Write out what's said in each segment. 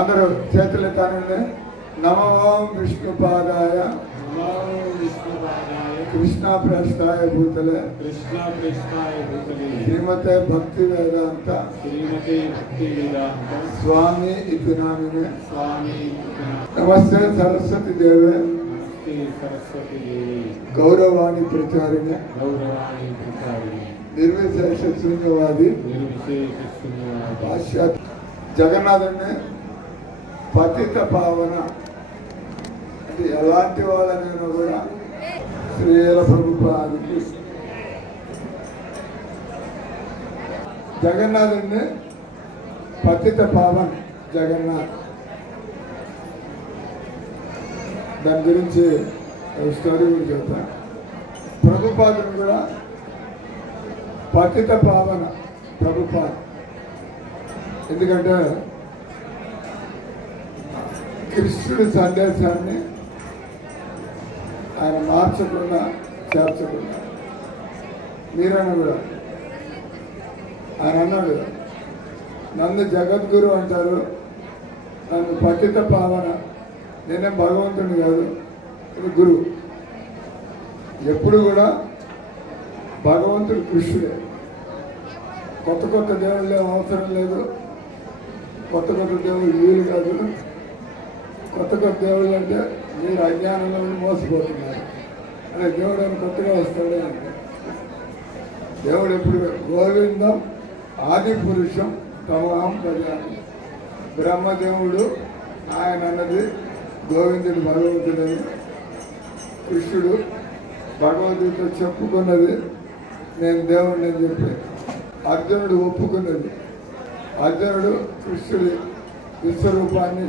అందరూ చేతులు ఎత్తానండి. నమో విష్ణుపాదాయ కృష్ణ ప్రేష్టాయ భూతలే శ్రీమతే భక్తి వేదాంత స్వామి ఇది నామినే. నమస్తే సరస్వతి దేవే గౌరవాణి ప్రచారిణి నిర్విశేష శూన్యవాది పాశ్చాత్య జగన్నాథుని పతిత పావన అంటే ఎలాంటి వాళ్ళనైనా కూడా శ్రీల ప్రభుపాదికి జగన్నాథుని పతిత పావన్ జగన్నాథ్ దాని గురించి స్టోరీ కూడా చెప్తా. ప్రభుపాదుని కూడా పతిత పావన ప్రభుపాద్. ఎందుకంటే కృష్ణుడి సందేశాన్ని ఆయన మార్చకుండా చేర్చకుండా మీరైనా కూడా ఆయన అన్నాడు, నన్ను జగద్గురు అంటారు, నన్ను పతిత పావన, నేనేం భగవంతుని కాదు, ఇది గురువు. ఎప్పుడు కూడా భగవంతుడు కృష్ణుడే. కొత్త కొత్త దేవుళ్ళు అవసరం లేదు, కొత్త కొత్త దేవుళ్ళు వీలు కాదు. కొత్త కొత్త దేవుళ్ళు అంటే మీరు అజ్ఞానంలో మోసపోతున్నారు. అదే దేవుడు అని కొత్తగా వస్తాడే అంటే దేవుడు ఎప్పుడు గోవిందం ఆది పురుషం తమాం ప్రజాని. బ్రహ్మదేవుడు ఆయన అన్నది గోవిందుడు భగవంతుడని, కృష్ణుడు భగవద్గీత చెప్పుకున్నది నేను దేవుడిని అని చెప్పి అర్జునుడు ఒప్పుకున్నది. అర్జునుడు కృష్ణుడి విశ్వరూపాన్ని.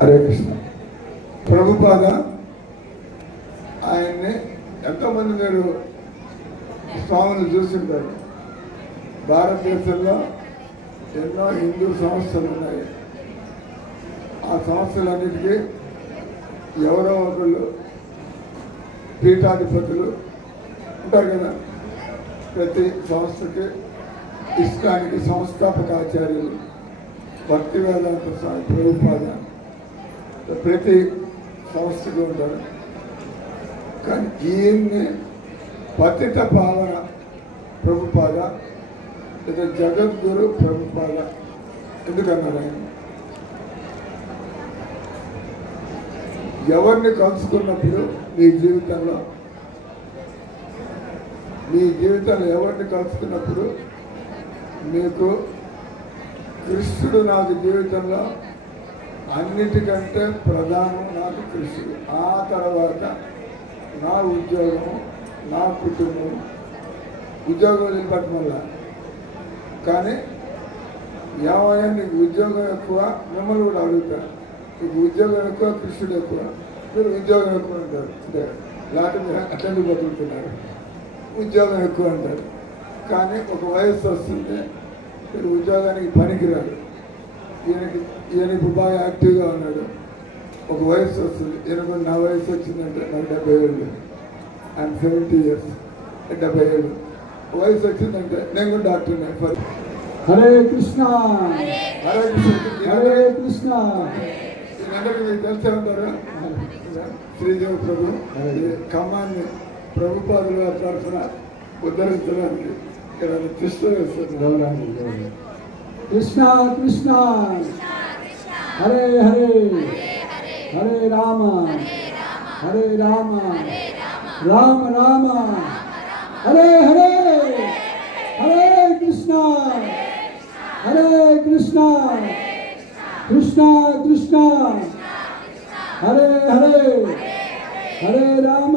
హరే కృష్ణ. ప్రభుపాద ఆయన్ని ఎంతోమంది మీరు స్వామిని చూస్తుంటారు. భారతదేశంలో ఎన్నో హిందూ సంస్థలు ఉన్నాయి. ఆ సంస్థలన్నిటికీ ఎవరో ఒకళ్ళు పీఠాధిపతులు ఉంటారు కదా. ప్రతి సంస్థకి ఇస్కానికి సంస్థాపక ఆచార్యులు భక్తి వేదాంత స్వామి ప్రభుపాద ప్రతి సంస్థకి ఉంటారు. కానీ ఈయన్ని పతిత పావన ప్రభుపాద లేదా జగద్గురు ప్రభుపాద ఎందుకన్నారు? ఆయన ఎవరిని కలుసుకున్నప్పుడు మీ జీవితంలో ఎవరిని కలుసుకున్నప్పుడు మీకు కృష్ణుడు నాకు జీవితంలో అన్నిటికంటే ప్రధానం నాకు కృష్ణుడు, ఆ తర్వాత నా ఉద్యోగము, నా కుటుంబం. ఉద్యోగం వదిలిపెట్టడం వల్ల కానీ ఏమైనా నీకు ఉద్యోగం ఎక్కువ, మిమ్మల్ని కూడా అడుగుతాను, నీకు ఉద్యోగం ఎక్కువ కృష్ణుడు ఎక్కువ, మీరు ఉద్యోగం ఎక్కువ అంటారు. అంటే లేకపోతే మీరు అటెండ్ బతుకుతున్నారు, ఉద్యోగం ఎక్కువ అంటారు. కానీ ఒక వయస్సు వస్తుంది, మీరు ఉద్యోగానికి పనికిరారు. ఈయన ఇప్పుడు బాగా యాక్టివ్గా ఉన్నాడు. ఒక వయసు వస్తుంది, ఈయనకు నా వయసు వచ్చిందంటే నాకు 70 ఏళ్ళు, ఐఎమ్ 70 years, 70 ఏళ్ళు వయసు వచ్చిందంటే నేను కూడా డాక్టర్ని. హరే కృష్ణ హరే కృష్ణ హరే కృష్ణ. ఈయనందరికీ మీకు తెలిసే ఉంటారు. శ్రీదేవి ప్రభు ఖమ్మాన్ని ప్రభుపాదుల తరఫున ఉద్ధరించడానికి ఇక్కడ కృష్ణ వేస్తున్నారు. కృష్ణ కృష్ణ హరే హరే హరే రామ హరే రామ రామ రామ హరే హరే హరే కృష్ణ హరే కృష్ణ కృష్ణ కృష్ణ హరే హరే హరే రామ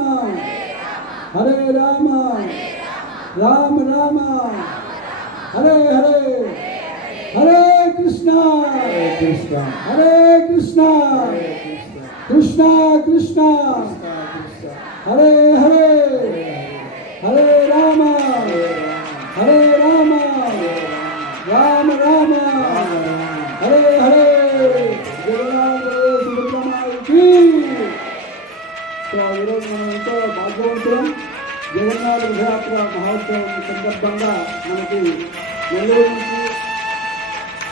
హరే రామ రామ రామ హరే హరే హరే కృష్ణ కృష్ణ హరే కృష్ణ కృష్ణ కృష్ణ హరే హరే హరే రామ హరే రామ రామ రామ హరే హరే. ఈరోజు మనం ఎంతో భాగ్యవంతులం. జగన్నాథ రథయాత్ర మహోత్సవం సందర్భంగా మనకి నెల్లూరు నుంచి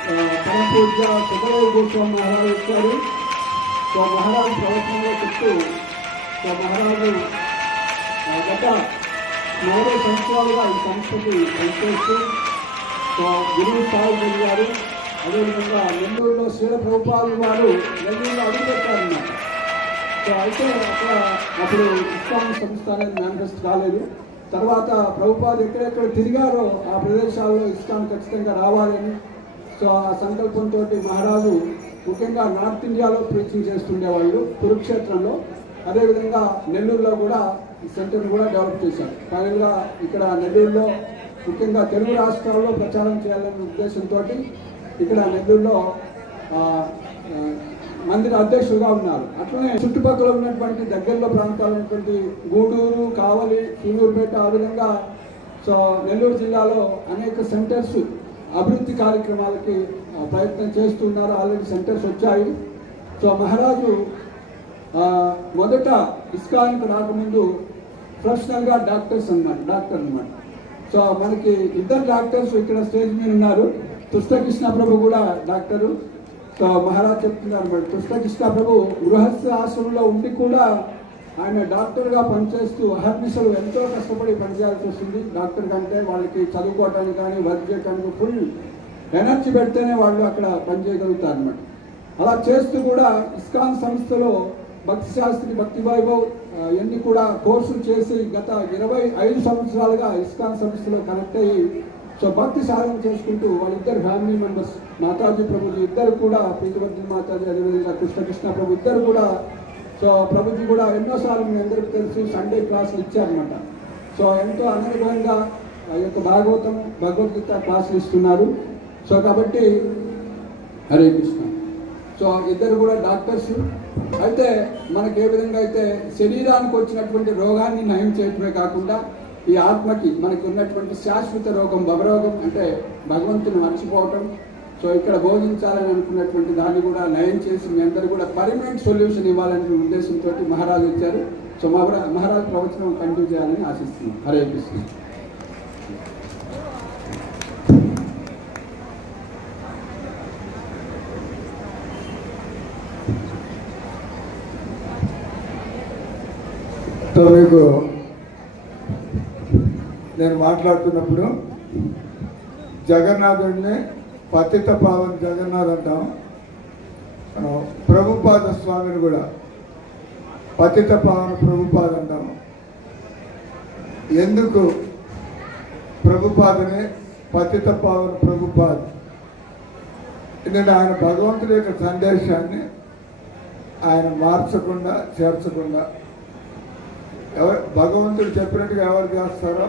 పరమ పూజ్య సుఖదేవ గోస్వామి మహారాజు వచ్చారు. సో మహారాజు ప్రవచనంలో చెప్తూ సో మహారాజు గత 40 సంవత్సరాలుగా ఈ సంస్థకి పనిచేస్తూ సో గురువు స్థాయి కలిగారు. అదేవిధంగా నెల్లూరులో శ్రీల ప్రభుపాదుల వారు నెల్లూరులో అడుగుపెట్టారన్నమాట. సో అయితే అక్కడ అప్పుడు ఇస్లాం సంస్థ అనేది మేనిఫెస్ట్ కాలేదు. తర్వాత ప్రభుపాదులు ఎక్కడెక్కడ తిరిగారో ఆ ప్రదేశాల్లో ఇస్లాం ఖచ్చితంగా రావాలని సో ఆ సంకల్పంతో మహారాజు ముఖ్యంగా నార్త్ ఇండియాలో ప్రీచింగ్ చేస్తుండేవాళ్ళు కురుక్షేత్రంలో. అదేవిధంగా నెల్లూరులో కూడా ఈ సెంటర్ని కూడా డెవలప్ చేశారు. ఫైనల్గా ఇక్కడ నెల్లూరులో ముఖ్యంగా తెలుగు రాష్ట్రాల్లో ప్రచారం చేయాలనే ఉద్దేశంతో ఇక్కడ నెల్లూరులో మందిర అధ్యక్షులుగా ఉన్నారు. అట్లనే చుట్టుపక్కల ఉన్నటువంటి దగ్గరలో ప్రాంతాలు ఉన్నటువంటి గూడూరు, కావలి, సూలూరుపేట ఆ విధంగా సో నెల్లూరు జిల్లాలో అనేక సెంటర్స్ అభివృద్ధి కార్యక్రమాలకి ప్రయత్నం చేస్తున్నారు. ఆల్రెడీ సెంటర్స్ వచ్చాయి. సో మహారాజు మొదట ఇస్కాన్కి రాకముందు ప్రొఫెషనల్గా డాక్టర్ అన్నమాట. సో మనకి ఇద్దరు డాక్టర్స్ ఇక్కడ స్టేజ్ మీద ఉన్నారు. తుష్టకృష్ణ ప్రభు కూడా డాక్టరు. సో మహారాజ్ చెప్తున్నారు అన్నమాట, తుష్టకృష్ణ ప్రభు గృహస్థ ఆశ్రమంలో ఉండి కూడా ఆయన డాక్టర్గా పనిచేస్తూ అహర్నిశలు ఎంతో కష్టపడి పనిచేయాల్సి వస్తుంది. డాక్టర్ కంటే వాళ్ళకి చదువుకోవటానికి కానీ వర్క్ చేయడానికి ఫుల్ ఎనర్జీ పెడితేనే వాళ్ళు అక్కడ పనిచేయగలుగుతారు అన్నమాట. అలా చేస్తూ కూడా ఇస్కాన్ సంస్థలో భక్తి శాస్త్రి, భక్తి వైభవ్ ఇవన్నీ కూడా కోర్సులు చేసి గత 25 సంవత్సరాలుగా ఇస్కాన్ సంస్థలో కనెక్ట్ అయ్యి సో భక్తి సాధన చేసుకుంటూ వాళ్ళిద్దరు ఫ్యామిలీ మెంబర్స్ మాతాజీ ప్రభుజీ ఇద్దరు కూడా, ప్రీతివర్ధన్ మాతాజీ అదేవిధంగా కృష్ణ ప్రభు ఇద్దరు కూడా సో ప్రభుజీ కూడా ఎన్నోసార్లు మీ అందరికీ తెలుసు సండే క్లాసులు ఇచ్చారనమాట. సో ఎంతో అనుగుణంగా ఆ యొక్క భాగవతం భగవద్గీత క్లాసులు ఇస్తున్నారు. సో కాబట్టి హరే కృష్ణ. సో ఇద్దరు కూడా డాక్టర్స్. అయితే మనకి ఏ విధంగా అయితే శరీరానికి వచ్చినటువంటి రోగాన్ని నయం చేయటమే కాకుండా ఈ ఆత్మకి మనకి ఉన్నటువంటి శాశ్వత రోగం భవరోగం అంటే భగవంతుని మర్చిపోవటం, సో ఇక్కడ బోధించాలని అనుకున్నటువంటి దాన్ని కూడా నయం చేసి మీ అందరూ కూడా పర్మనెంట్ సొల్యూషన్ ఇవ్వాలనే ఉద్దేశంతో మహారాజు వచ్చారు. సో మహారాజు ప్రవచనం కంటిన్యూ చేయాలని ఆశిస్తున్నాం. హరే కృష్ణ. సో మీకు నేను మాట్లాడుతున్నప్పుడు జగన్నాథుడిని పతిత పావన జగన్నాథ్ అంటాం. ప్రభుపాద స్వామిని కూడా పతిత పావన ప్రభుపాద అంటాము. ఎందుకు ప్రభుపాదని పతిత పావన ప్రభుపాద? ఎందుకంటే ఆయన భగవంతుడి యొక్క సందేశాన్ని ఆయన మార్చకుండా చేర్చకుండా భగవంతుడు చెప్పినట్టుగా ఎవరు చేస్తారో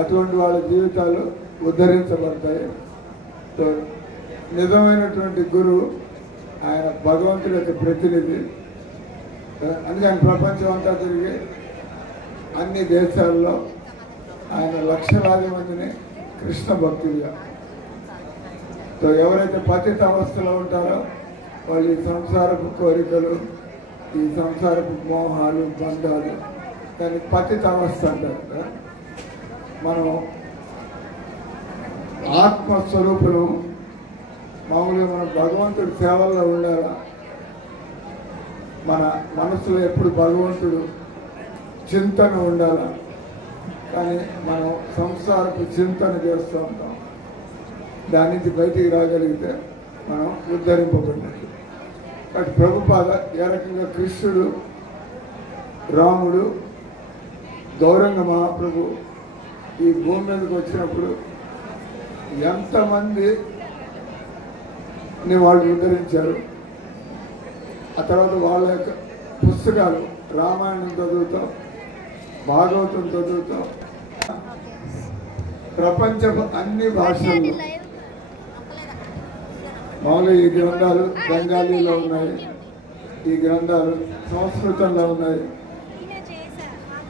అటువంటి వాళ్ళ జీవితాలు ఉద్ధరించబడతాయి. సో నిజమైనటువంటి గురువు ఆయన భగవంతుడి యొక్క ప్రతినిధి. అందుకని ప్రపంచం అంతా తిరిగి అన్ని దేశాల్లో ఆయన లక్షలాది మందిని కృష్ణ భక్తులుగా, సో ఎవరైతే పతిత అవస్థలో ఉంటారో వాళ్ళు ఈ సంసారపు కోరికలు, ఈ సంసారపు మోహాలు, బంధాలు, దానికి పతిత అవస్థ అంటారు కదా. మనం ఆత్మస్వరూపులు మామూలుగా మనం భగవంతుడి సేవల్లో ఉండాలా. మన మనసులో ఎప్పుడు భగవంతుడు చింతన ఉండాలా. కానీ మనం సంసారపు చింతన చేస్తూ ఉంటాం. దాని నుంచి బయటికి రాగలిగితే మనం ఉద్ధరింపబడినట్టు. కాబట్టి ప్రభుపాద ఏ రకంగా కృష్ణుడు, రాముడు, గౌరంగ మహాప్రభు ఈ భూమి మీదకి వచ్చినప్పుడు ఎంతమందిని వాళ్ళు ఉద్ధరించారు. ఆ తర్వాత వాళ్ళ యొక్క పుస్తకాలు రామాయణం చదువుతాం, భాగవతం చదువుతాం. ప్రపంచపు అన్ని భాషల్లో మామూలుగా ఈ గ్రంథాలు బెంగాలీలో ఉన్నాయి, ఈ గ్రంథాలు సంస్కృతంలో ఉన్నాయి.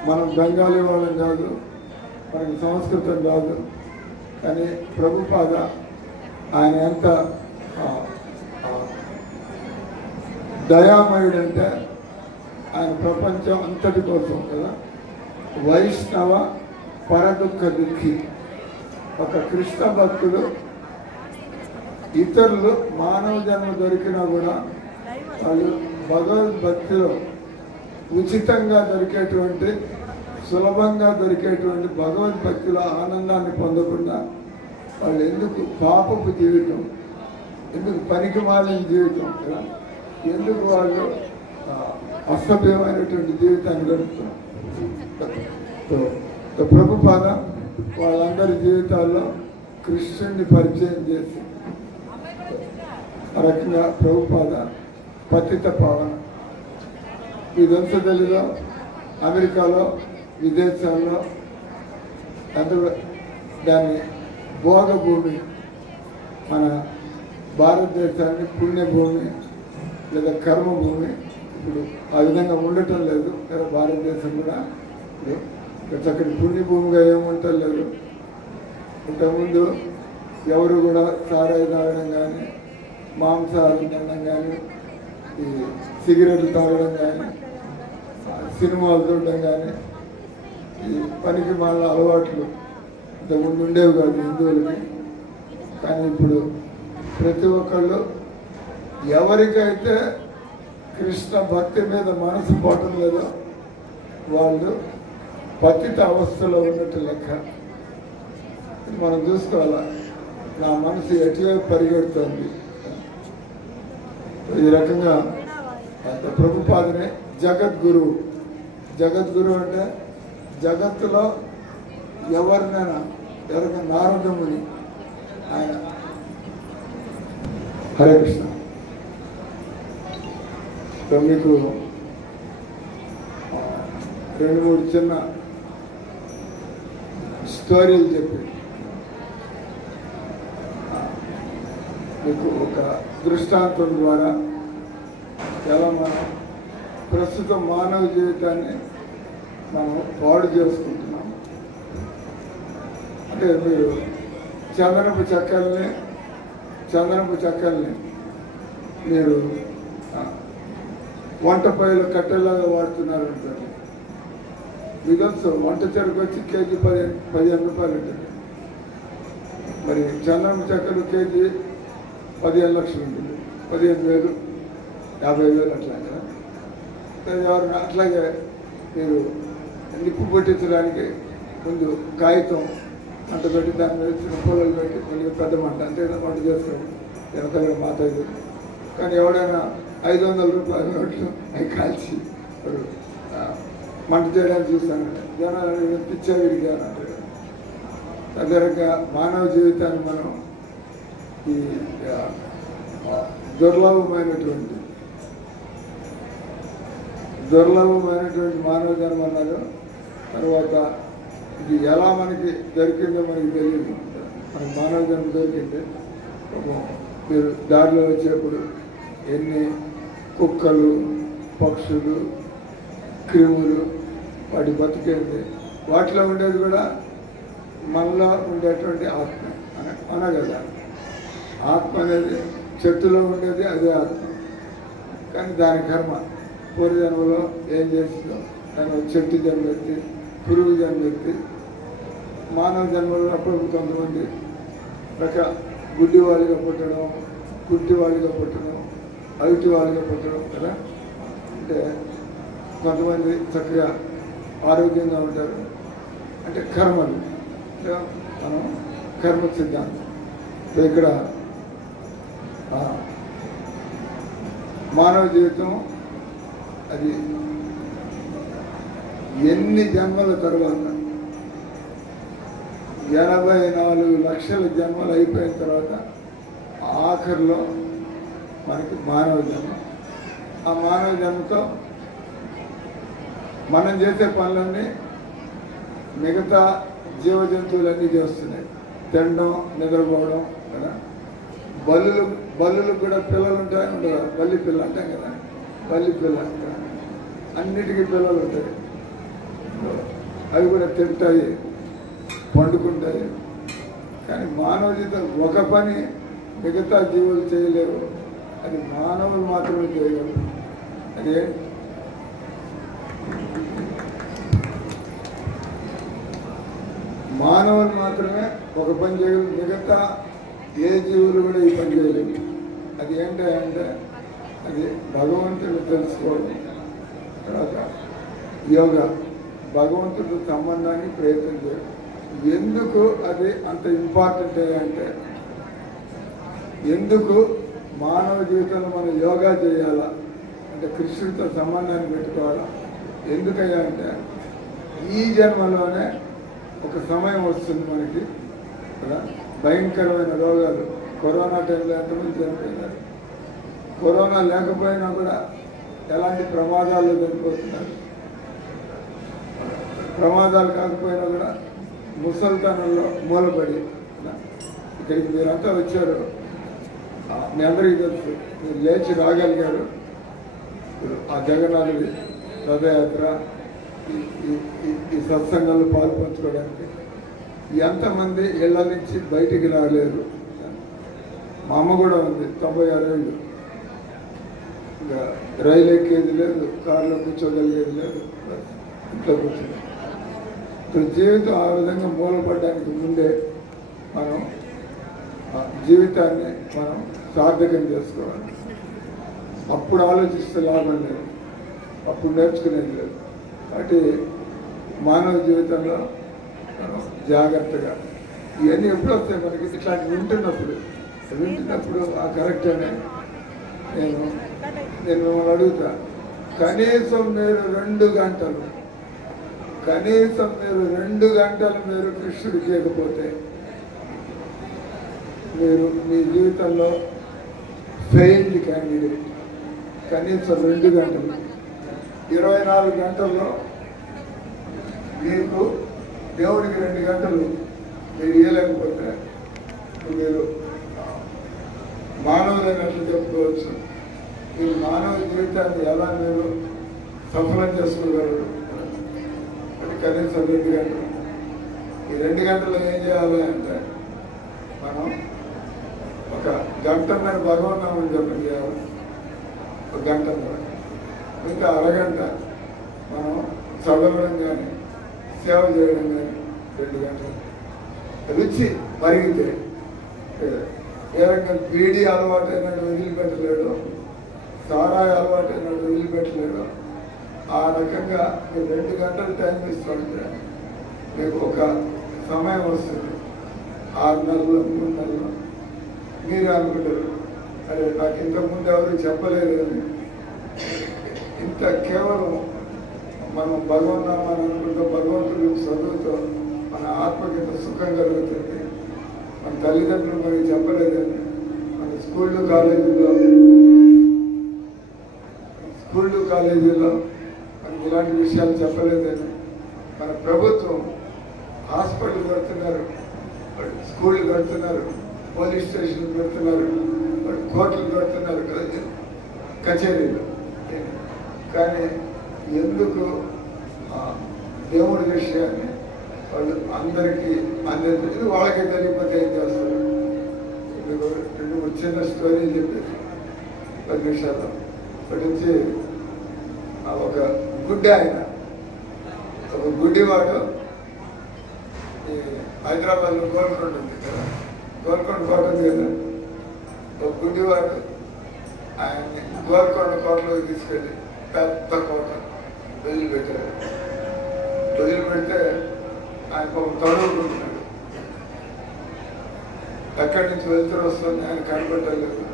మనం బెంగాలీ వాళ్ళం కాదు, మనకి సంస్కృతం కాదు. కానీ ప్రభుపాద ఆయన ఎంత దయామయుడంటే ఆయన ప్రపంచం అంతటి కోసం కదా. వైష్ణవ పరదుఃఖ దుఃఖి, ఒక కృష్ణ భక్తుడు ఇతరులు మానవ జన్మ దొరికినా కూడా వాళ్ళు భగవద్భక్తిలో ఉచితంగా దొరికేటువంటి సులభంగా దొరికేటువంటి భగవద్భక్తిలో ఆనందాన్ని పొందకుండా వాళ్ళు ఎందుకు పాపపు జీవితం, ఎందుకు పనికి మాలిన జీవితం కదా, ఎందుకు వాళ్ళు అసభ్యమైనటువంటి జీవితాన్ని గడుపుతున్నారు. ప్రభుపాద వాళ్ళందరి జీవితాల్లో కృష్ణుడిని పరిచయం చేసి ఆ రకంగా ప్రభుపాద పతిత పావన ఈ దంశదలిలో అమెరికాలో విదేశాల్లో అందులో దాన్ని భోగభూమి, మన భారతదేశాన్ని పుణ్యభూమి లేదా కర్మభూమి ఇప్పుడు ఆ విధంగా ఉండటం లేదు కదా. భారతదేశం కూడా ఇప్పుడు చక్కటి పుణ్యభూమిగా ఏముంటం లేదు. ఇంతకుముందు ఎవరు కూడా సారాయి తాగడం కానీ, మాంసాహారం తినడం కానీ, ఈ సిగరెట్లు తాగడం కానీ, సినిమాలు చూడడం కానీ, ఈ పనికి మాల అలవాట్లు ఇంతకుముందు ఉండేవి కాదు హిందువులకి. కానీ ఇప్పుడు ప్రతి ఒక్కళ్ళు ఎవరికైతే కృష్ణ భక్తి మీద మనసు పోవటం లేదో వాళ్ళు పతిత అవస్థలో ఉన్నట్టు లెక్క. మనం చూసుకోవాలా, నా మనసు ఎటువైపు పరిగెడుతుంది. ఈ రకంగా ప్రభుపాదనే జగద్గురువు. జగద్గురువు అంటే జగత్తులో ఎవరినైనా నారదముని ఆయన. హరే కృష్ణ. మీకు 2-3 చిన్న స్టోరీలు చెప్పి మీకు ఒక దృష్టాంతం ద్వారా ఎలా మనం ప్రస్తుతం మానవ జీవితాన్ని మనం పాడు చేసుకుంటున్నాం. అంటే మీరు చందనపు చెక్కల్ని మీరు వంట పైల కట్టెలాగా వాడుతున్నారంటారు. మీకు వంట చెరకు వచ్చి కేజీ 15 రూపాయలు ఉంటుంది. మరి చందనపు చెక్కలు కేజీ 15 లక్షలు ఉంటుంది. 15,000, 50,000 అట్లా కదా. ఎవరు అట్లాగే మీరు నిప్పు పెట్టించడానికి ముందు కాగితం మంట పెట్టి దాని మీద చిన్న పొలాలు పెట్టి మళ్ళీ పెద్ద మంట అంతే వంట చేసుకోండి వెనకాల మాతాయి. కానీ ఎవడైనా 500 రూపాయల నోట్లు అవి కాల్చి మంట చేయడానికి చూస్తానంటే జనాలు పిచ్చావిడిగా అంటారు. అదే రకంగా మానవ జీవితాన్ని మనం ఈ దుర్లభమైనటువంటి మానవ జన్మ అన్నారు. తర్వాత ఇది ఎలా మనకి దొరికిందో మనకి తెలియదు. మనకి మానవ జన్మ దొరికింది. మీరు దారిలో వచ్చేప్పుడు ఎన్ని కుక్కలు, పక్షులు, క్రిములు వాటి బతికేది. వాటిలో ఉండేది కూడా మనలో ఉండేటువంటి ఆత్మ అనగల ఆత్మ అనేది చెట్టులో ఉండేది అదే ఆత్మ. కానీ దాని కర్మ పూర్వజన్మలో ఏం చేసిందో దాని చెట్టు జన్మెత్తి, పురుగు జన్మెత్తి, మానవ జన్మలో అప్పుడు కొంతమంది గుడ్డి వాళ్ళుగా పుట్టడం, కుంటి వాళ్ళుగా పుట్టడం, అవిటి వాళ్ళుగా పుట్టడం కదా. అంటే కొంతమంది చక్కగా ఆరోగ్యంగా ఉంటారు. అంటే కర్మలు మనం కర్మ సిద్ధాంతం. ఇక్కడ మానవ జీవితం అది ఎన్ని జన్మల తర్వాత 84 లక్షల జన్మలు అయిపోయిన తర్వాత ఆఖరిలో మనకి మానవ జన్మ. ఆ మానవ జన్మతో మనం చేసే పనులన్నీ మిగతా జీవ జంతువులన్నీ చేస్తున్నాయి. తినడం, నిద్రపోవడం కదా. బల్లులకు కూడా పిల్లలు ఉంటాయి ఉండదు. బల్లి పిల్ల అంటాం కదా, బల్లి పిల్ల అన్నిటికీ పిల్లలు ఉంటాయి. అవి కూడా తింటాయి, పండుకుంటాయి. కానీ మానవ జీవితం ఒక పని మిగతా జీవులు చేయలేవు. అది మానవులు మాత్రమే చేయగలరు. అదే మానవులు మాత్రమే ఒక పని చేయగలరు. మిగతా ఏ జీవులు కూడా ఈ పని చేయలేదు. అది ఏంటంటే అది భగవంతుడు తెలుసుకోవడం. తర్వాత యోగా భగవంతుడు సంబంధాన్ని ప్రయత్నం చేయడం. ఎందుకు అది అంత ఇంపార్టెంట్ అంటే ఎందుకు మానవ జీవితంలో మనం యోగా చేయాలా అంటే కృష్ణుడితో సంబంధాన్ని పెట్టుకోవాలా. ఎందుకయ్యా అంటే ఈ జన్మలోనే ఒక సమయం వస్తుంది మనకి కదా, భయంకరమైన రోగాలు. కరోనా టైంలో ఎంతమంది చనిపోయినారు. కరోనా లేకపోయినా కూడా ఎలాంటి ప్రమాదాలు చనిపోతున్నారు. ప్రమాదాలు కాకపోయినా కూడా ముసల్తనంలో మూలపడి ఇక్కడికి మీరంతా వచ్చారు. మీ అందరికీ తెలుసు, మీరు లేచి రాగలిగారు. ఆ జగన్నాథుడి రథయాత్ర ఈ సత్సంగాల్లో పాలు పంచుకోవడానికి ఎంతమంది ఇళ్ల నుంచి బయటికి రాలేదు. మా అమ్మ కూడా ఉంది 96 ఏళ్ళు. ఇంకా రైలు ఎక్కేది లేదు, కారులో కూర్చోగలిగేది లేదు, ఇంట్లో కూర్చొని. ఇప్పుడు జీవితం ఆ విధంగా మూలపడడానికి ముందే మనం జీవితాన్ని మనం సార్థకం చేసుకోవాలి. అప్పుడు ఆలోచిస్తే లాభం లేదు, అప్పుడు నేర్చుకునేది లేదు. కాబట్టి మానవ జీవితంలో మనం జాగ్రత్తగా ఇవన్నీ ఎప్పుడు వస్తాయి మనకి ఇట్లాంటి వింటున్నప్పుడు ఆ కరెక్ట్ అనే నేను మిమ్మల్ని అడుగుతా. కనీసం మీరు 2 గంటలు మీరు కృష్ణుడికి చేయకపోతే మీరు మీ జీవితంలో ఫెయిల్డ్ క్యాండిడేట్. కనీసం 2 గంటలు 24 గంటల్లో మీకు దేవుడికి 2 గంటలు మీరు ఇవ్వలేకపోతే మీరు మానవులైనట్లు చెప్పుకోవచ్చు. ఈ మానవ జీవితాన్ని ఎలా మీరు సఫలం చేసుకోగలరు అంటే కనీసం 2 గంటలు. ఈ 2 గంటలు ఏం చేయాలి అంటే మనం ఒక గంటన్నర భగవన్నామం జపం చేయాలి. 1 గంటన్నర. ఇంకా అరగంట మనం చదవడం కానీ సేవ చేయడం కానీ 2 గంటలు. రుచి మరిగితే ఏ రకంగా బీడీ అలవాటు అయినాడు వదిలిపెట్టలేడు, సారాయి అలవాటు అయినాడు వదిలిపెట్టలేడు. ఆ రకంగా మీరు 2 గంటలు టైం ఇస్తుంటే మీకు ఒక సమయం వస్తుంది. 6 నెలలు 3 నెలలు మీరే అనుకుంటారు, అరే నాకు ఇంతకుముందు ఎవరు చెప్పలేదు అని. ఇంత కేవలం మనం భగవన్నామని అనుకుంటూ భగవంతుడి చదువుతో మన ఆత్మకి సుఖం కలుగుతుంది. మన తల్లిదండ్రులు మనకి చెప్పలేదని, మన స్కూళ్ళు కాలేజీల్లో మనకి ఇలాంటి విషయాలు చెప్పలేదని, మన ప్రభుత్వం హాస్పిటల్ కడుతున్నారు, స్కూళ్ళు కడుతున్నారు, పోలీస్ స్టేషన్లు కడుతున్నారు, కోర్టులు కడుతున్నారు కదా, కచేరీలు. కానీ ఎందుకు దేవుడి విషయాన్ని వాళ్ళు అందరికీ అందించలేదు. వాళ్ళకే తెలియకపోతే ఏం చేస్తారు? మీకు 2 చిన్న స్టోరీ చెప్పేది 10 నిమిషాల్లో. ఇప్పటి నుంచి ఒక గుడ్డివాడు ఈ హైదరాబాద్లో గోల్కొండ ఉంది కదా, గోల్కొండ కోట ఉంది కదా. ఒక గుడ్డివాడు ఆయన్ని గోల్కొండ కోటలోకి తీసుకెళ్ళి పెద్ద కోట వదిలిపెట్టారు. వదిలిపెడితే ఆయన తడువుకుంటున్నాడు. ఎక్కడి నుంచి వెళ్తురు వస్తుంది ఆయన కనబట్టలేదు,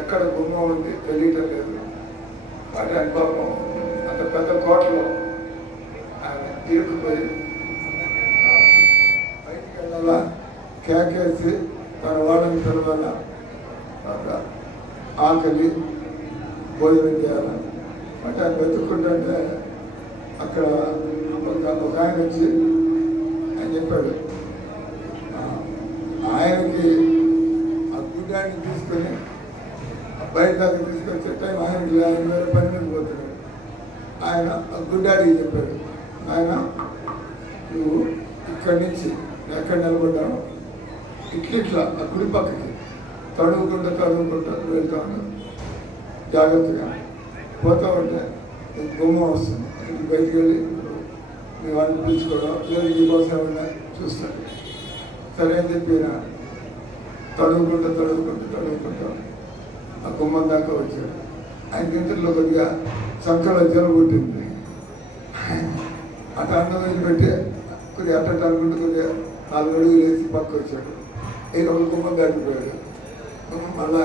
ఎక్కడ గుమ్మ ఉంది తెలియటం లేదు. అంటే ఆయన పాపం అంత పెద్ద కోటలో ఆయన ఇరుక్కుపోయి బయటికి వెళ్ళాలా, కేకేసి తన వాళ్ళని పిలవాలా, ఆకలి భోజనం చేయాలా. అంటే ఆయన వెతుక్కుంటుంటే అక్కడ ఒక ఆయన వచ్చి ఆయన చెప్పాడు, ఆయనకి ఆ గుడ్డాన్ని తీసుకొని బయట దాకా తీసుకొచ్చే టైం ఆయనకి ఆయన వేరే పని మీద పోతున్నాడు. ఆయన ఆ గుడ్డాడికి చెప్పాడు, ఆయన నువ్వు ఇక్కడి నుంచి ఎక్కడ నిలబడ్డావు ఇట్లా ఆ గుడి పక్కకి తడువుకుంటా వెళ్తా ఉన్నావు, జాగ్రత్తగా పోతా ఉంటే గుమ్మ వస్తుంది, ఇంటికి బయటికి వెళ్ళి మీ వాళ్ళని పిలుచుకోవడం లేదు, ఈ కోసం ఏమన్నా చూస్తాడు. సరే అని చెప్పిన తడువుకుంటూ ఆ గుమ్మం దాకా వచ్చాడు. ఆయన ఇంతలో కొద్దిగా సంకలో జల పుట్టింది. అటు అన్నం వదిలిపెట్టి కొద్దిగా అట్ట అనుకుంటూ కొద్దిగా 4 అడుగులు వేసి పక్క వచ్చాడు. ఇక ఒక గుమ్మం దాటిపోయాడు. గుమ్మం మళ్ళీ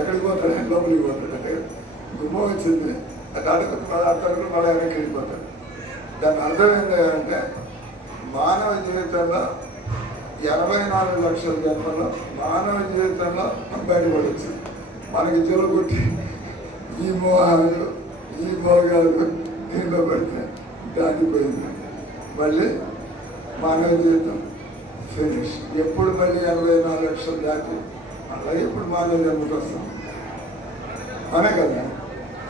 ఎక్కడికి పోతాడు, లోపలికి పోతాడు. అంటే గుమ్మం వచ్చింది, అటు ఆడుకుంటూ మళ్ళీ అడుగులు మళ్ళీ వెనక్కి వెళ్ళిపోతాడు. దాని అర్థం ఏంటంటే మానవ జీవితంలో 84 లక్షల జన్మలో మానవ జీవితంలో బయటపడవచ్చు. మనకి జలగొట్టి ఈ మోహాలు ఈ భోగాలు దీనిలో పడితే దాటిపోయింది. మళ్ళీ మానవ జీవితం ఫినిష్. ఎప్పుడు మళ్ళీ 84 లక్షలు దాటి మళ్ళీ ఎప్పుడు మానవ జన్మకు వస్తాం అనే కదా.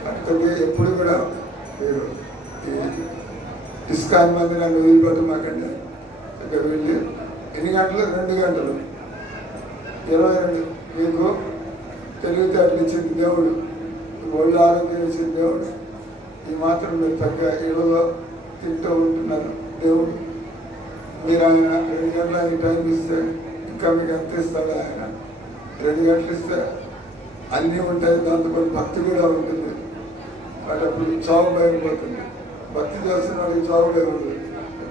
అంటే ఎప్పుడు కూడా మీరు ఇస్కాన్ మంది నన్ను వదిలిపెట్టమాకండి. ఇక్కడ వెళ్ళి ఎన్ని గంటలు? 2 గంటలు 22 మీకు తెలివితేటలు ఇచ్చింది దేవుడు, ఒళ్ళు ఆరోగ్యం ఇచ్చింది దేవుడు. ఈ మాత్రం మీరు చక్కగా ఇళ్ళలో తింటూ ఉంటున్నారు దేవుడు. మీరు ఆయన 2 గంటలు ఆయన టైం ఇస్తే ఇంకా మీకు ఎంత ఇస్తాడు ఆయన? 2 గంటలు ఇస్తే అన్నీ ఉంటాయి, దాంతోపాటు భక్తి కూడా ఉంటుంది. బట్ అప్పుడు చావు భయపడుతుంది. భక్తి చేస్తున్న వాడికి చావు భయం ఉంటుంది.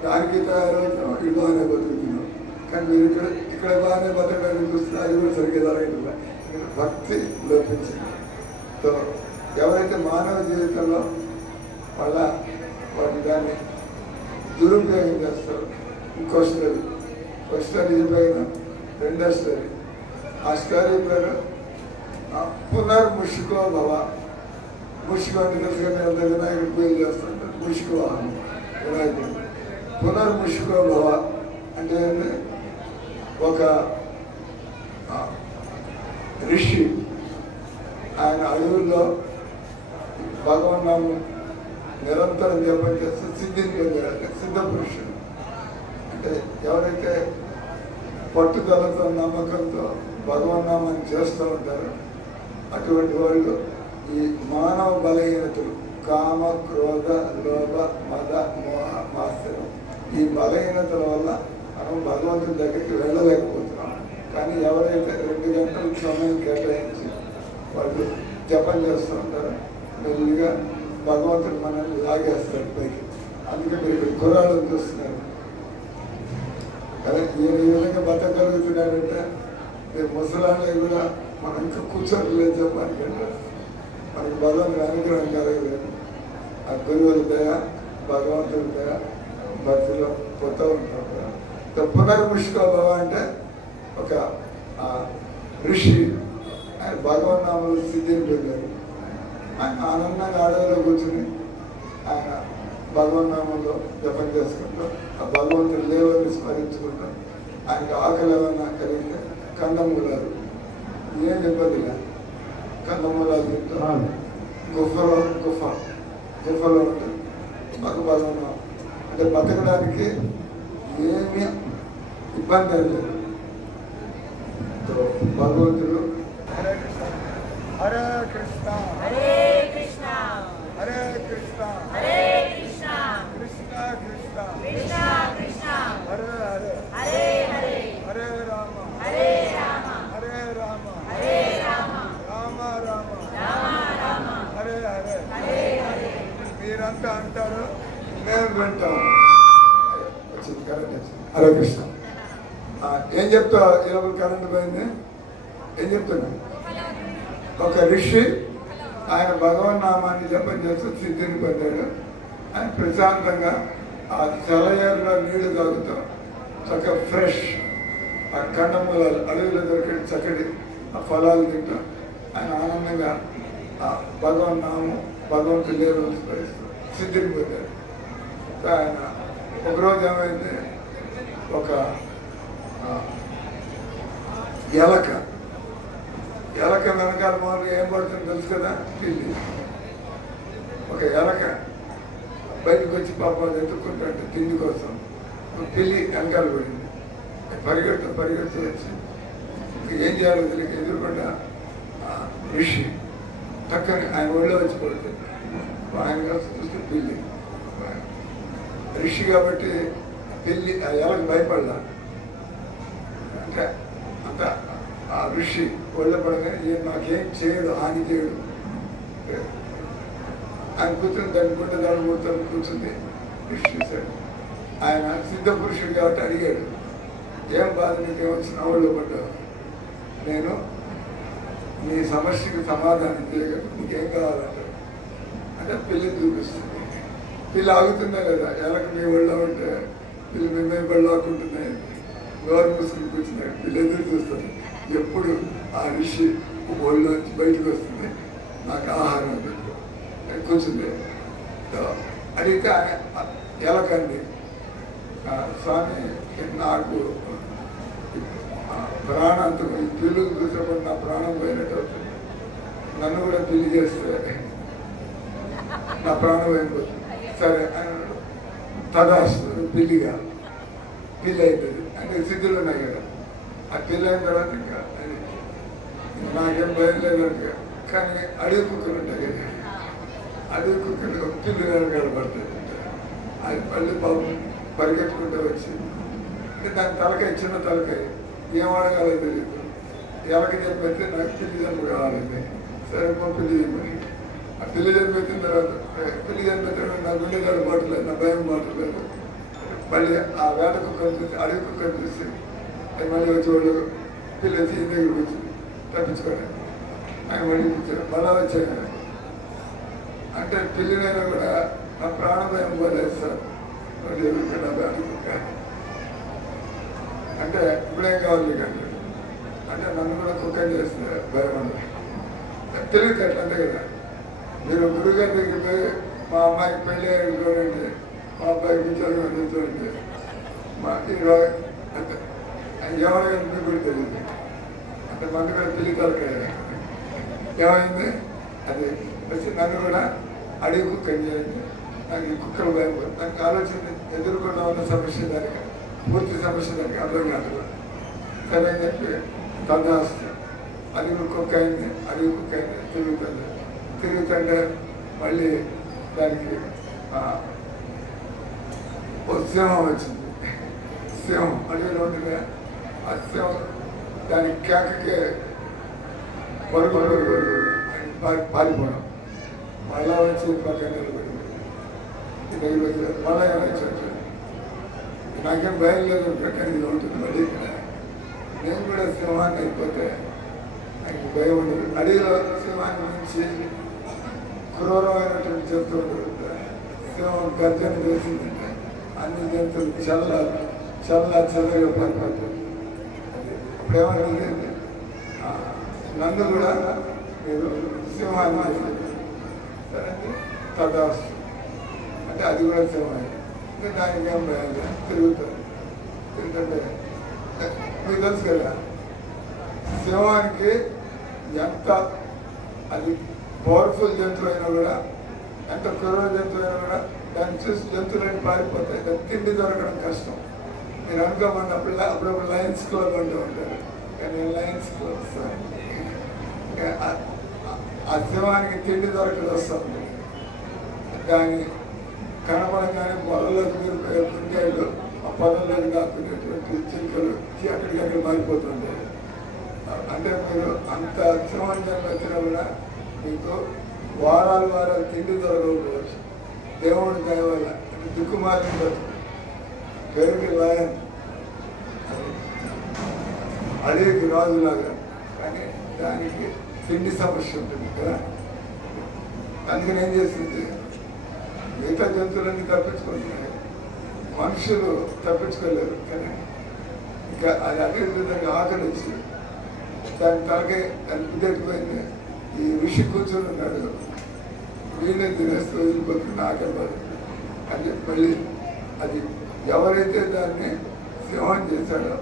దానికి తయారవుతున్నాం, ఇల్లు బాగానే బతుకుతున్నాం. కానీ మీరు ఇక్కడ బాగానే బతకడానికి చూస్తే అది కూడా సరిగ్గా జరగట్లా. భక్తి లోపించింది. సో ఎవరైతే మానవ జీవితంలో వాటి దాన్ని దురుపయోగం చేస్తారు. ఇంకో స్టోరీ చెప్పిన 2వ స్టోరీ. ఆ స్టోరీ పేరు పునర్ముషికో భవ. ముషికో అంటే తెలుసుకొని అంత వినాయకుడు పూజ చేస్తుంటారు. ముషిక వాహనం వినాయకుడు. పునర్ముషికో భవ అంటే ఒక ఋషి ఆయన అడవుల్లో భగవన్నాము నిరంతరం జపం చేస్తే సిద్ధిని పొందాడు. సిద్ధ పురుషుడు అంటే ఎవరైతే పట్టుదలతో నమ్మకంతో భగవన్నామాన్ని చేస్తూ ఉంటారో అటువంటి వాళ్ళు ఈ మానవ బలహీనతలు కామ, క్రోధ, లోభ, మద, మోహ, మాత్సర్యం ఈ బలహీనతల వల్ల మనం భగవంతుడి దగ్గరికి వెళ్ళలేకపోతున్నాం. కానీ ఎవరైతే 2 గంటల సమయం కేటాయించి వాళ్ళు జపం చేస్తూ ఉంటారో మెల్లిగా భగవంతుడు మనల్ని లాగేస్తాడు పైకి. అందుకే మీరు ఇక్కడ కుర్రాళ్ళని చూస్తున్నారు కదా. ఈ విధంగా బతకగలుగుతున్నాడంటే మీరు ముసలాళ్ళకి కూడా మనం ఇంకా కూర్చోలేదు చెప్పానికంటే మనకి భగవంతుడి అనుగ్రహం కలగలేదు. ఆ గురువుల దయ, భగవంతుడి దయ, భక్తిలో పోతూ ఉంటాం కదా. పునర్ముషికో భవ అంటే ఒక ఋషి ఆయన భగవన్నామంలో సిద్ధిని పొందారు. ఆయన ఆనందంగా అడవిలో కూర్చుని ఆయన భగవన్నామంలో జపం చేసుకుంటూ ఆ భగవంతుడి లేవని స్మరించుకుంటూ ఆయనకి ఆకలి ఏమన్నా కలిగితే కందమూలాలు ఏం ఇబ్బందిగా కందమూలాలు తింటూ గుఫలో ఉంటుంది భగవన్నామం. అంటే బతకడానికి ఏమీ ఇబ్బంది లేదు. భగవంతుడు హరే కృష్ణ హరే కృష్ణ హరే కృష్ణ హరే కృష్ణ కృష్ణ కృష్ణ కృష్ణ కృష్ణ హరే హరే హరే హరే హరే రామ హరే రామ హరే రామ హరే రామ రామ రామ రామ రామ హరే హరే హరే హరే. మీరంతా అంటారు, మేము వింటాం. వచ్చింది కరెంట్ వచ్చింది. హరే కృష్ణ. ఏం చెప్తా? ఇలా కరెంట్ పోయింది. ఏం చెప్తున్నా? ఒక ఋషి ఆయన భగవన్నామాన్ని జపం చేస్తూ సిద్ధిని పొందాడు. ఆయన ప్రశాంతంగా ఆ సెలయేరులో నీళ్లు తాగుతాం, చక్కగా ఫ్రెష్ ఆ కండమూలాలు అడవిలో దొరికే చక్కటి ఆ ఫలాలు తింటాం. ఆయన ఆనందంగా ఆ భగవన్నామం భగవంతుడు లేరు స్మరిస్తూ సిద్ధిని పొందాడు. ఆయన ఒకరోజు ఏమైంది, ఒక ఎలక వెనకాల మామూలుగా ఏం పడుతుంది తెలుసు కదా, పిల్లి. ఒక ఎలక బయటకు వచ్చి పాపం ఎత్తుక్కుంటుంటే తిండి కోసం పిల్లి వెనకాల పడింది. పరిగెడుతూ వచ్చి ఏం చేయాలో తెలియక ఎదురుకుండా ఋషి టక్కని ఆయన ఒళ్ళో వచ్చి పడుతుంది. ఆయన చూస్తే పిల్లి. ఋషి కాబట్టి పిల్లి ఆ ఎలక భయపడలా. అంటే అంత ఆ ఋషి ఒళ్ళు పడగానే ఈయన నాకేం చేయడు, హాని చేయడు. ఆయన కూర్చొని దాన్ని గుండె దాని కూర్చొని కూర్చుంది. ఋషి చూశాడు. ఆయన సిద్ధ పురుషుడు కాబట్టి అడిగాడు, ఏం బాధ నీకేమొచ్చిన ఒళ్ళు పడ్డావు? నేను నీ సమస్యకి సమాధానం చేయగలను, నీకేం కావాలంటారు అంటే పిల్లిని చూపిస్తుంది. పిల్లి ఆగుతున్నా కదా, ఎలాగ మీ ఒళ్ళో ఉంటే పిల్లి మేము బళ్ళు ఆకుంటున్నాయి, గోరు మూసుకుని కూర్చున్నాడు. పిల్లి ఎదురు చూస్తుంది, ఎప్పుడు ఆ ఋషి ఒళ్ళోంచి బయటకు వస్తుంది, నాకు ఆహారం కూర్చుంది. అడిగితే ఎలకండి, స్వామి నాకు ప్రాణాంతం ఈ పిల్లులు కూర్చోబడి నా ప్రాణం పోయినట్టు అవుతుంది, నన్ను కూడా పిల్లి చేస్తే నా ప్రాణం అయిపోతుంది. సరే అన్నాడు. తదాస్తు పిల్లిగా పిల్లి అవుతుంది అంటే సిద్ధులు ఉన్నాయి కదా. ఆ పిల్లి అయిన తర్వాత ఇంకా నాకేం భయం లేదంటే, కానీ అడవి కుక్కలు ఉంటాయి కదా, అడవి కుక్కలు పిల్లి కనబడతాయి. అది మళ్ళీ పాపం పరిగెట్టుకుంటూ వచ్చి అంటే దాని తలకాయ చిన్న తలకాయ ఏం అడగాలో తెలియదు. ఎలకి చెప్పైతే నాకు పిల్లి జన్మ కావాలండి. సరే మా పిల్లి జన్మని ఆ పిల్లి జన్మెత్తిన తర్వాత పిల్లి జన్మెత్తిన నా గుండె గారు మాటలేదు, నా భయం మాటలేదు. మళ్ళీ ఆ వేట కుక్కను చూసి అడవి కుక్కను చూసి మళ్ళీ వచ్చి వాళ్ళు పిల్లి వచ్చి ఈ దగ్గరికి వచ్చి తప్పించుకోండి ఆయన మళ్ళీ కూర్చొని మళ్ళా వచ్చాను అంటే పిల్లినైనా కూడా నా ప్రాణ భయం పోలేదు సార్. మళ్ళీ ఎదుర్కొన్నా వేట కుక్క అంటే ఇప్పుడేం కావాలి కానీ అంటే నన్ను కూడా కుక్కని చేస్తే భయం ఉంది. తెలియదు అట్లా అంతే కదా. మీరు గురుగారి దగ్గరికి పోయి మా అమ్మాయికి పెళ్ళి అయ్యాడు చూడండి, మా అబ్బాయికి విచారంగా చూడండి, మా ఎవరు మీకు కూడా తెలియదు. అంటే మన కూడా పెళ్లి తలకాయ ఏమైంది అది వచ్చి నన్ను కూడా అడిగి కుక్కని చేయండి. నాకు ఈ కుక్కలు భయం, నాకు ఆలోచన ఎదుర్కొన్నా ఉన్న సమస్య దానికి పూర్తి సమస్య దానికి అర్థం కాదు. సరే అని చెప్పి తదాస్తు అది కుక్క అయింది, అది కుక్క అయింది, తిరుగుతుంటే మళ్ళీ దానికి సింహం వచ్చింది. సింహం అడవిలో ఉంటుంది. ఆ సింహం దాని కేకకే పరుగు పారిపోవడం, మళ్ళా వచ్చి పక్కన నిలబడి దగ్గర వచ్చి మళ్ళా వచ్చాడు. నాకేం భయం లేదు, ప్రకటన ఉంటుంది మళ్ళీ ఇక్కడ. నేను కూడా సింహాన్ని అయిపోతే నాకు భయం ఉండదు. అడవిలో సింహాన్ని నుంచి క్రూరమైనటువంటి జంతువులు సింహం గర్జన చేసిందంటే అన్ని జంతువులు చల్లగా పడిపోతుంది. ఇప్పుడు ఏమవుతుంది, నన్ను కూడా మీరు సింహాన్ని తదాస్తు అంటే అది కూడా సింహం. ఇంకా దానికి ఏం భయం తిరుగుతుంది. ఎందుకంటే మీకు తెలుసు కదా, సింహానికి ఎంత అది పవర్ఫుల్ జంతువు అయినా కూడా, ఎంత క్రూర జంతువు అయినా కూడా దాన్ని చూసి జంతువులన్నీ పారిపోతాయి. దాన్ని తిండి దొరకడం కష్టం. మీరు అనుకోమన్నప్పుడు అప్పుడప్పుడు లయన్స్ క్లబ్ అంటూ ఉంటారు, కానీ లయన్స్ క్లబ్ ఆ సింహానికి తిండి దొరకదు వస్తుంది. దాన్ని కనపడగానే పొలంలోకి మీరు కుంటాయిలు ఆ పొలంలోకి దాక్కునేటువంటి చిలుకలు అక్కడికక్కడ మారిపోతుంటాయి. అంటే మీరు అంత సింహం వచ్చినా కూడా మీకు వారాలు తిండి దొరకకపోవచ్చు. దేవుడి దయ వల్ల అంటే దిక్కుమాలిన బతుకు పెరిగి లాయన్ అడవికి రాజులాగా, కానీ దానికి తిండి సమస్య ఉంటుంది కదా. అందుకని ఏం చేస్తుంది, మిగతా జంతువులన్నీ తప్పించుకుంటున్నాయి, మనుషులు తప్పించుకోలేరు. కానీ ఇంకా అది అదే విధంగా ఆకలి వచ్చి దాని తలకే దాన్ని కుదెట్టిపోయింది. ఈ ఋషి కూర్చొని ఉన్నాడు, వీళ్ళే తినేస్తూ వదిలిపోతుంది ఆకలి బాధ అని చెప్పి మళ్ళీ అది ఎవరైతే దాన్ని సింహం చేశాడో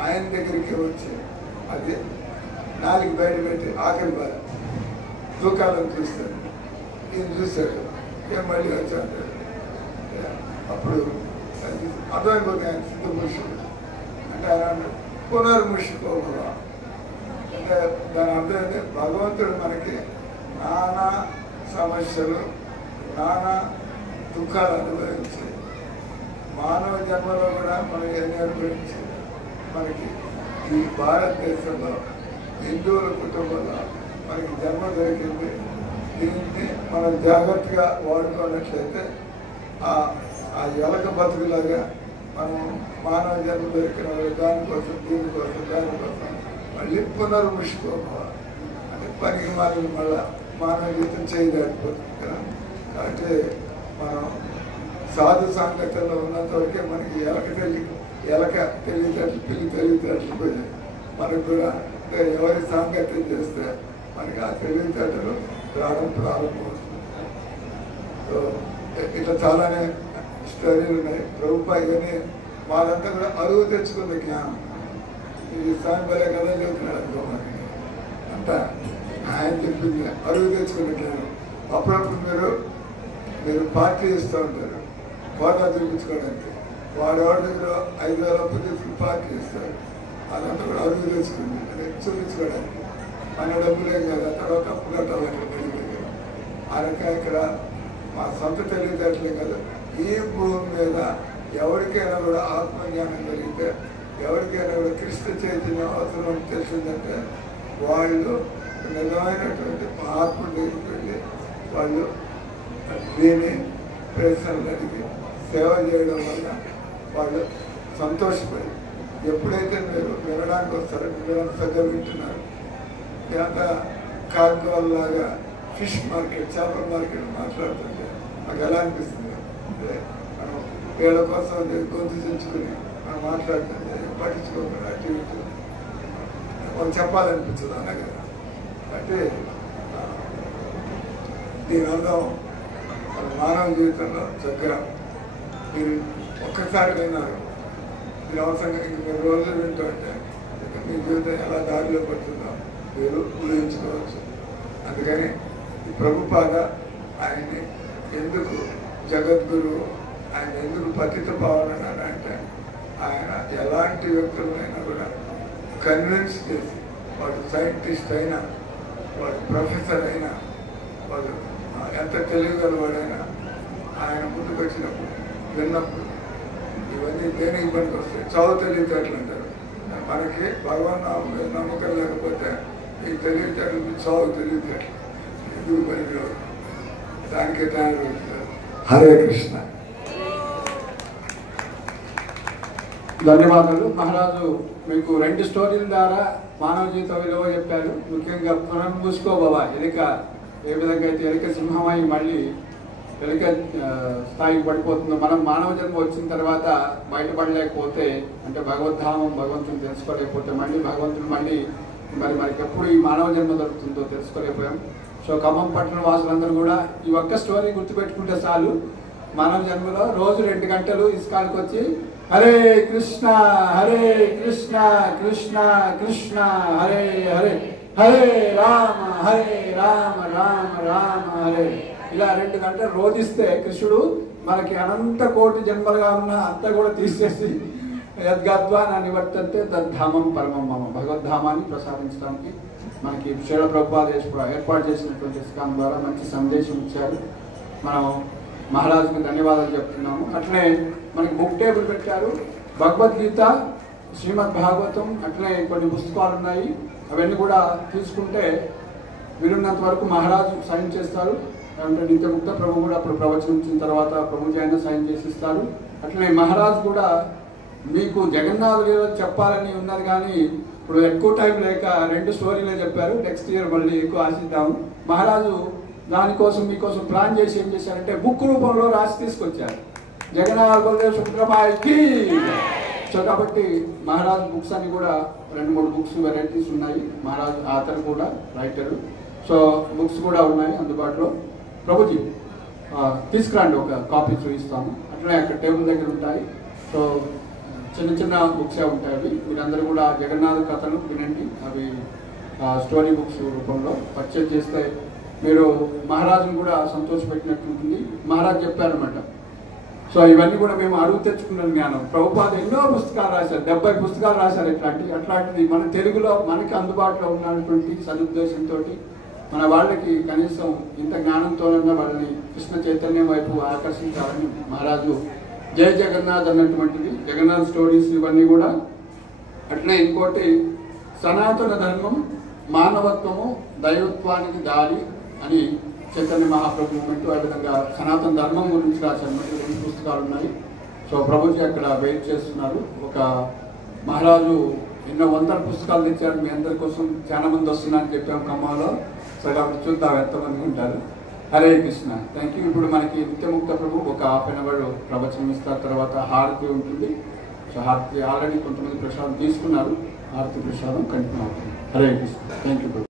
ఆయన దగ్గరికి వచ్చి అది నాలుగు బయట పెట్టి ఆకలి బాధ దుకాణం చూస్తాడు. ఈయన చూశాడు, ఏం మళ్ళీ వచ్చాడు. అప్పుడు అర్థమైపోతుంది ఆయన సిద్ధ పురుషుడు అంటే ఆయన పునర్ముషికోభవ అంటే దాని అర్థం అంటే భగవంతుడు మనకి నానా సమస్యలు నానా దుఃఖాలు అనుభవించి మానవ జన్మలో కూడా మనం ఎన్ని అనుభవించి మనకి ఈ భారతదేశంలో హిందువుల కుటుంబంలో మనకి జన్మ దొరికింది. దీన్ని మనం జాగ్రత్తగా వాడుకున్నట్లయితే ఆ ఎలక బతుకులాగా మనం మానవ జన్మ దొరికిన దానికోసం దానికోసం మళ్ళీ పునర్ముషిపోవాలి. అంటే పనికి మళ్ళీ మానవ జీవితం చేయలేకపోతుంది కదా. కాబట్టి మనం సాధు సాంగత్యంలో ఉన్నంత వరకే మనకి ఎలక తెలివితేటలు పిల్లి తెలివితేటలు పోయాయి. మనకు కూడా ఎవరి సాంగత్యం చేస్తే మనకి ఆ తెలివితేటలు రావడం ప్రారంభమవుతుంది. సో ఇట్లా చాలానే స్టోరీలు ఉన్నాయి. ప్రభుత్వ ఇవన్నీ వాళ్ళంతా కూడా అరువు తెచ్చుకున్న జ్ఞానం. ఇది స్వామి భలే కదా చెబుతున్నాడు అనుకో. మనకి అంతా ఆయన చెప్పింది అరువు తెచ్చుకున్న జ్ఞానం. అప్పుడప్పుడు మీరు పార్టీ ఇస్తూ ఉంటారు హోదా చూపించుకోవడానికి. వాడెవరి దగ్గర 5,000 అప్పు తీసుకుని పార్టీ ఇస్తారు. అదంతా కూడా అరువు తెచ్చుకుంది అంటే చూపించుకోవడానికి. మన డబ్బులేం కదా, తర్వాత అప్పు కట్టాలంటే తెలియదు. ఆ రకంగా ఇక్కడ మా సొంత తెలివితేటలే కదా. ఈ భూమి మీద ఎవరికైనా కూడా ఆత్మజ్ఞానం కలిగితే, ఎవరికైనా కూడా కృష్ణ చైతన్యం అవసరం తెలిసిందంటే వాళ్ళు నిజమైనటువంటి మహాత్ముడి దగ్గరికి వెళ్ళి వాళ్ళు దీని ప్రశ్నలు అడిగి సేవ చేయడం వల్ల వాళ్ళు సంతోషపడి ఎప్పుడైతే మీరు వినడానికి వస్తారో మీరు సగం వింటున్నారు. ఇదంతా కార్గోల్లాగా ఫిష్ మార్కెట్, చేపల మార్కెట్ మాట్లాడుతుంటే నాకు ఎలా అనిపిస్తుంది అంటే మనం వీళ్ళ కోసం గొంతు చించుకుని మనం మాట్లాడుతుంటే పట్టించుకోకుండా యాక్టివిటీ మనం చెప్పాలనిపించదు అన్న కదా. అంటే దీని అందం మన మానవ జీవితంలో చక్కగా మీరు ఒక్కసారి విన్నారు. మీరు అవసరంగా ఇంక మీరు రోజులు వింటూ ఉంటే మీ జీవితం ఎలా దారిలో పడుతుందో మీరు ఊహించుకోవచ్చు. అందుకని ఈ ప్రభుపాద ఆయన్ని ఎందుకు జగద్గురు, ఆయన ఎందుకు పతిత పావన అంటే ఆయన ఎలాంటి వ్యక్తులైనా కూడా కన్విన్స్ చేసి, వాడు సైంటిస్ట్ అయినా, వాడు ప్రొఫెసర్ అయినా, వాడు ఎంత తెలియగలవాడైనా ఆయన ముందుకు వచ్చినప్పుడు విన్నప్పుడు ఇవన్నీ దేనికి పనికి వస్తాయి. చావు తెలివితేటలు అంటారు. మనకి భగవాన్ నమ్మకం లేకపోతే ఈ తెలివితేటలు చావు తెలివితేటలు ఎందుకు పనికిరావు. దానికే తయారు పెడతారు. హరే కృష్ణ. ధన్యవాదాలు మహారాజు. మీకు 2 స్టోరీల ద్వారా మానవ జీవిత విలువ చెప్పారు. ముఖ్యంగా పునర్మూసుకో బాబా ఎలుక ఏ విధంగా అయితే ఎలుక సింహమై మళ్ళీ ఎలుక స్థాయికి పడిపోతుందో, మనం మానవ జన్మ వచ్చిన తర్వాత బయటపడలేకపోతే, అంటే భగవద్ధామం భగవంతుని తెలుసుకోలేకపోతే మళ్ళీ భగవంతుని మనకి ఎప్పుడు ఈ మానవ జన్మ దొరుకుతుందో తెలుసుకోలేకపోయాం. సో ఖమ్మం పట్టణ వాసులందరూ కూడా ఈ ఒక్క స్టోరీ గుర్తుపెట్టుకుంటే చాలు. మానవ జన్మలో రోజు 2 గంటలు ఇస్కాన్కి వచ్చి హరే కృష్ణ కృష్ణ కృష్ణ హరే హరే హరే రామ రామ రామ హరే ఇలా 2 గంటలు రోధిస్తే కృష్ణుడు మనకి అనంత కోటి జన్మలుగా ఉన్న అంతా కూడా తీసేసి యద్గత్వా నా నివర్తంతే తద్ధామం పరమం మమ భగవద్ధామాన్ని ప్రసాదించడానికి మనకి శ్రీల ప్రభుపాద ఏర్పాటు చేసినటువంటి ఇస్కాన్ ద్వారా మంచి సందేశం ఇచ్చారు. మనం మహారాజుకి ధన్యవాదాలు చెప్తున్నాము. అట్లనే మనకి బుక్ టేబుల్ పెట్టారు. భగవద్గీత, శ్రీమద్ భాగవతం, అట్లనే కొన్ని పుస్తకాలు ఉన్నాయి. అవన్నీ కూడా తీసుకుంటే వీలున్నంత వరకు మహారాజు సైన్ చేస్తారు. అంటే నిత్యముక్త ప్రభు కూడా అప్పుడు ప్రవచనించిన తర్వాత ప్రభుజీ అయినా సైన్ చేసి ఇస్తారు. అట్లనే మహారాజు కూడా మీకు జగన్నాథ లీల చెప్పాలని ఉన్నది, కానీ ఇప్పుడు ఎక్కువ టైం లేక 2 స్టోరీలే చెప్పారు. నెక్స్ట్ ఇయర్ మళ్ళీ ఎక్కువ ఆశిద్దాము. మహారాజు దానికోసం మీకోసం ప్లాన్ చేసి ఏం చేశారంటే బుక్ రూపంలో రాసి తీసుకొచ్చారు. జగన్నాథ బలదేవ్ సుబ్రహ్మణ్యకి. సో కాబట్టి మహారాజు బుక్స్ అన్ని కూడా 2-3 బుక్స్ వెరైటీస్ ఉన్నాయి. మహారాజు ఆథర్ కూడా రైటరు. సో బుక్స్ కూడా ఉన్నాయి అందుబాటులో. ప్రభుజీ తీసుకురండి, ఒక కాపీ చూపిస్తాము. అట్లనే అక్కడ టేబుల్ దగ్గర ఉంటాయి. సో చిన్న బుక్సే ఉంటాయి అవి. మీరందరూ కూడా జగన్నాథ కథలు వినండి. అవి స్టోరీ బుక్స్ రూపంలో పర్చేజ్ చేస్తే మీరు మహారాజును కూడా సంతోషపెట్టినట్టు ఉంటుంది. మహారాజు చెప్పారన్నమాట. సో ఇవన్నీ కూడా మేము అడుగు తెచ్చుకున్న జ్ఞానం. ప్రభుపాద ఎన్నో పుస్తకాలు రాశారు, 70 పుస్తకాలు రాశారు. అట్లాంటిది మన తెలుగులో మనకి అందుబాటులో ఉన్నటువంటి సదుద్దేశంతో మన వాళ్ళకి కనీసం ఇంత జ్ఞానంతోనన్నా వాళ్ళని కృష్ణ చైతన్యం వైపు ఆకర్షించాలని మహారాజు జై జగన్నాథ్ అన్నటువంటిది. జగన్నాథ్ స్టోరీస్ ఇవన్నీ కూడా అట్లనే ఇంకోటి సనాతన ధర్మం మానవత్వము దైవత్వానికి దారి అని చైతన్య మహాప్రభు మూమెంట్, అదేవిధంగా సనాతన ధర్మం గురించి రాసినటువంటి 2 పుస్తకాలు ఉన్నాయి. సో ప్రభుజీ అక్కడ వెయిట్ చేస్తున్నారు. ఒక మహారాజు ఎన్నో వందల పుస్తకాలు తెచ్చారు, మీ అందరి కోసం చాలా మంది వస్తున్నారని చెప్పాము ఖమ్మంలో. సో కాబట్టి చూద్దాం ఎంతమంది ఉంటారు. హరే కృష్ణ. Thank you. ఇప్పుడు మనకి నిత్యముక్త ప్రభు ఒక హాఫ్ అన్ అవర్ ప్రవచనం ఇస్తారు, తర్వాత హారతి ఉంటుంది. సో హారతి ఆల్రెడీ కొంతమంది ప్రసాదం తీసుకున్నారు, హారతి ప్రసాదం కంటిన్యూ అవుతుంది. హరే కృష్ణ. Thank you.